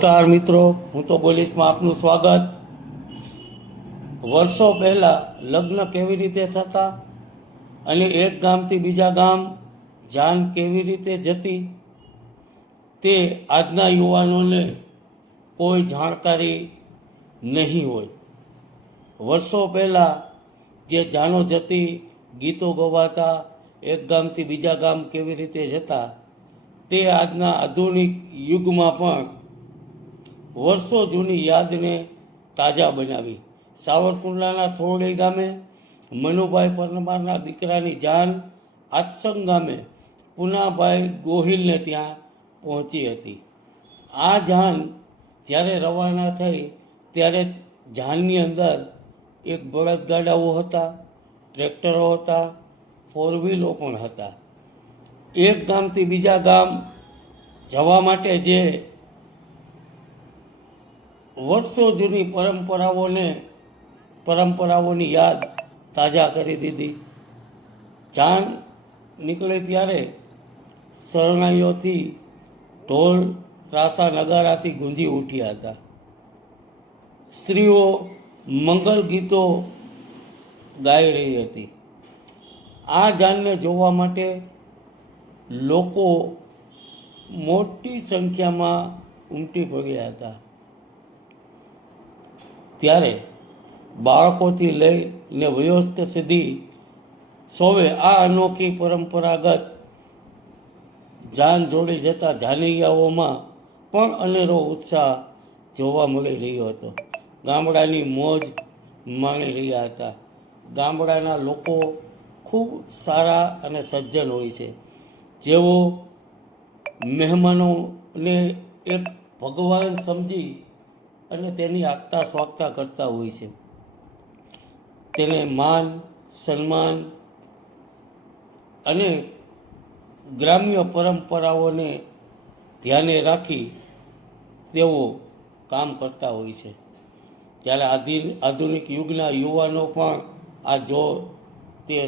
નમસ્કાર મિત્રો, હું તો બોલીશમાં આપનું સ્વાગત. વર્ષો પહેલાં લગ્ન કેવી રીતે થતા અને એક ગામથી બીજા ગામ જાન કેવી રીતે જતી તે આજના યુવાનોને કોઈ જાણકારી નહીં હોય. વર્ષો પહેલાં જે જાનો જતી ગીતો ગવાતા, એક ગામથી બીજા ગામ કેવી રીતે જતા તે આજના આધુનિક યુગમાં પણ વર્ષો જૂની યાદને તાજા બનાવી. સાવરકુંડલાના થોરડી ગામે મનુભાઈ પરમારના દીકરાની જાન આત્સંગ ગામે પુનાભાઈ ગોહિલને ત્યાં પહોંચી હતી. આ જાન જ્યારે રવાના થઈ ત્યારે જાનની અંદર એક બળદગાડાઓ હતા, ટ્રેક્ટરો હતા ફોર વ્હીલો પણ હતા. એક ગામથી બીજા ગામ જવા માટે જે વર્ષો જૂની પરંપરાઓને, પરંપરાઓની યાદ તાજા કરી દીધી. જાન નીકળે ત્યારે શરણાઈઓથી ઢોલ ત્રાસા નગારાથી ગુંજી ઉઠ્યા હતા. સ્ત્રીઓ મંગલ ગીતો ગાઈ રહી હતી. આ જાનને જોવા માટે લોકો મોટી સંખ્યામાં ઉમટી પડ્યા હતા. ત્યારે બાળકોથી લઈને વયોસ્થ સુધી સૌએ આ અનોખી પરંપરાગત જાન જોડી જતા જાનૈયાઓમાં પણ અનેરો ઉત્સાહ જોવા મળી રહ્યો હતો. ગામડાની મોજ માણી રહ્યા હતા. ગામડાના લોકો ખૂબ સારા અને સજ્જન હોય છે. જેઓ મહેમાનોને એક ભગવાન સમજી અને તેની આગતા સ્વાગતા કરતા હોય છે. તેને માન, સન્માન અને ગ્રામ્ય પરંપરાઓને ધ્યાને રાખી તેઓ કામ કરતા હોય છે. ત્યારે આધિ આધુનિક યુગના યુવાનો પણ આ જો તે